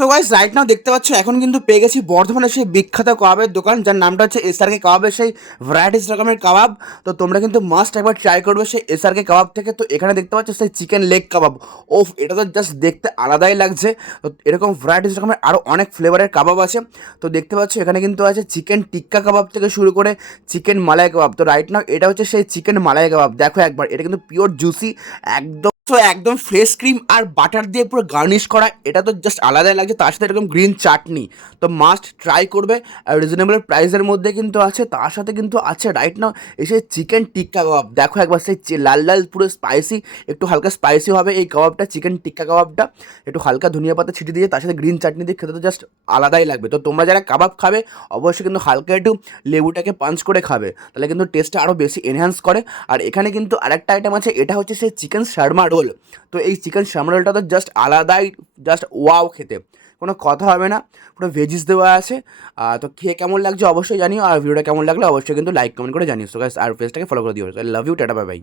So guys right now দেখতে পাচ্ছ এখন কিন্তু পেয়ে গেছি বর্ধমানের সেই বিখ্যাত কাবাবের দোকান যার নামটা হচ্ছে এসআরকে কাবাবের সেই ভ্যারাইটিস রকমের কাবাব। তো তোমরা কিন্তু মাস্ট একবার ট্রাই করবে সেই এসআরকে কাবাব থেকে। তো এখানে দেখতে পাচ্ছ সেই চিকেন লেগ কাবাব, ওফ এটা তো জাস্ট দেখতে আলাদাই লাগছে। তো এরকম ভ্যারাইটিস রকমের আরও অনেক ফ্লেভারের কাবাব আছে। তো দেখতে পাচ্ছ এখানে কিন্তু আছে চিকেন টিক্কা কাবাব থেকে শুরু করে চিকেন মালাই কাবাব। তো রাইট নাও এটা হচ্ছে সেই চিকেন মালাই কাবাব, দেখো একবার এটা কিন্তু পিওর জুসি একদম। তো একদম ফ্রেশ ক্রিম আর বাটার দিয়ে পুরো গার্নিশ করা, এটা তো জাস্ট আলাদাই লাগছে। তার সাথে এরকম গ্রিন চাটনি, তো মাস্ট ট্রাই করবে। আর রিজনেবল প্রাইসের মধ্যে কিন্তু আছে। তার সাথে কিন্তু আছে রাইট নাও এসে চিকেন টিক্কা কাবাব, দেখো একবার সেই লাল লাল পুরো স্পাইসি, একটু হালকা স্পাইসি হবে এই কাবাবটা, চিকেন টিক্কা কাবাবটা। একটু হালকা ধনিয়া পাতা ছিটিয়ে দিয়ে তার সাথে গ্রিন চাটনি দিয়ে খেতে তো জাস্ট আলাদাই লাগবে। তো তোমরা যারা কাবাব খাবে অবশ্যই কিন্তু হালকা একটু লেবুটাকে পাঞ্চ করে খাবে, তাহলে কিন্তু টেস্টটা আরও বেশি এনহ্যান্স করে। আর এখানে কিন্তু আরেকটা আইটেম আছে, এটা হচ্ছে সেই চিকেন শার্মা রোল। তো এই চিকেন শার্মা রোলটা তো জাস্ট আলাদাই, জাস্ট ওয়াও খেতে, কোনো কথা হবে না। পুরো ভেজিস দেওয়া আছে। তো খেয়ে কেমন লাগছে অবশ্যই জানিও, আর ভিডিওটা কেমন লাগলে অবশ্যই কিন্তু লাইক কমেন্ট করে জানিও। সো গাইস আর পেজটাকে ফলো করে দিও। Love you, tata, bye by.